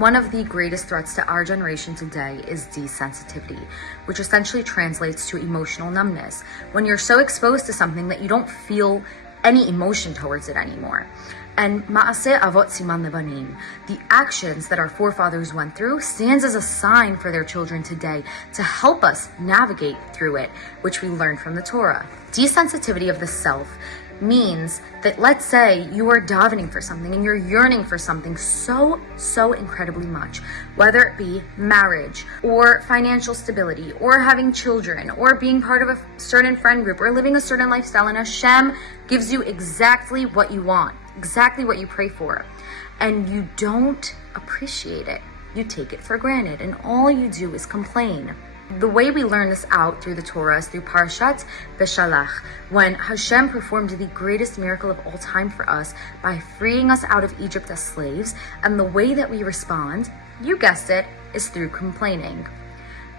One of the greatest threats to our generation today is desensitivity, which essentially translates to emotional numbness. When you're so exposed to something that you don't feel any emotion towards it anymore. And ma'aseh avot siman lebanim, the actions that our forefathers went through, stands as a sign for their children today to help us navigate through it, which we learned from the Torah. Desensitivity of the self means that, let's say you are davening for something and you're yearning for something so incredibly much, whether it be marriage or financial stability or having children or being part of a certain friend group or living a certain lifestyle, and Hashem gives you exactly what you want, exactly what you pray for, and you don't appreciate it. You take it for granted, and all you do is complain. The way we learn this out through the Torah is through Parashat Beshalach, when Hashem performed the greatest miracle of all time for us by freeing us out of Egypt as slaves, and the way that we respond, you guessed it, is through complaining.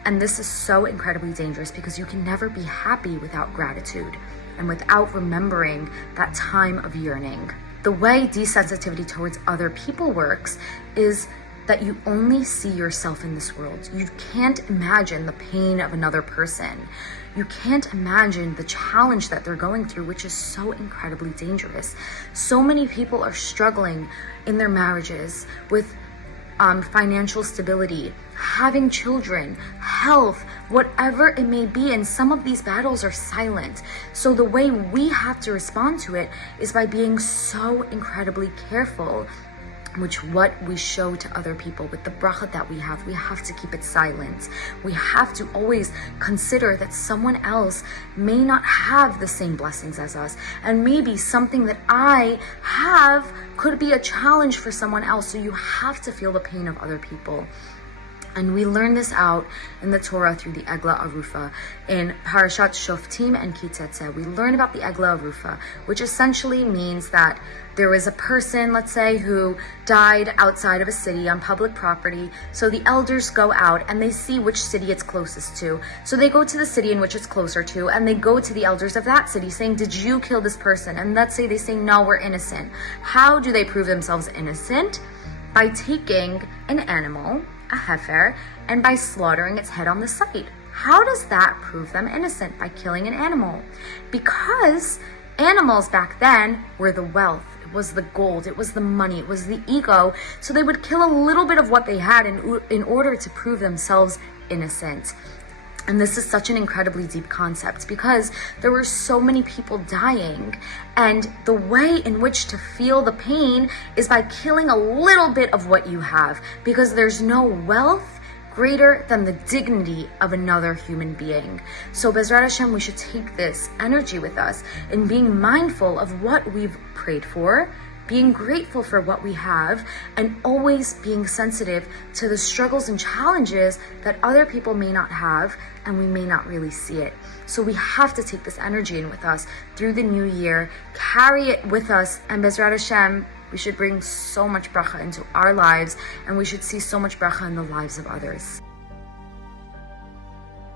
And this is so incredibly dangerous because you can never be happy without gratitude and without remembering that time of yearning. The way desensitivity towards other people works is that you only see yourself in this world. You can't imagine the pain of another person. You can't imagine the challenge that they're going through, which is so incredibly dangerous. So many people are struggling in their marriages with financial stability, having children, health, whatever it may be, and some of these battles are silent. So the way we have to respond to it is by being so incredibly careful what we show to other people. With the bracha that we have to keep it silent. We have to always consider that someone else may not have the same blessings as us, and maybe something that I have could be a challenge for someone else. So you have to feel the pain of other people. And we learn this out in the Torah through the Egla Arufa. In Parashat Shoftim and Kitzetzeh, we learn about the Egla Arufa, which essentially means that there was a person, let's say, who died outside of a city on public property. So the elders go out and they see which city it's closest to. So they go to the city in which it's closer to, and they go to the elders of that city saying, did you kill this person? And let's say they say, no, we're innocent. How do they prove themselves innocent? By taking an animal, a heifer, and by slaughtering its head on the site. How does that prove them innocent? By killing an animal. Because animals back then were the wealth, it was the gold, it was the money, it was the ego. So they would kill a little bit of what they had in order to prove themselves innocent. And this is such an incredibly deep concept because there were so many people dying, and the way in which to feel the pain is by killing a little bit of what you have, because there's no wealth greater than the dignity of another human being. So Bezrat Hashem, we should take this energy with us in being mindful of what we've prayed for, being grateful for what we have, and always being sensitive to the struggles and challenges that other people may not have, and we may not really see it. So we have to take this energy in with us through the new year, carry it with us, and Bezrat Hashem, we should bring so much bracha into our lives, and we should see so much bracha in the lives of others.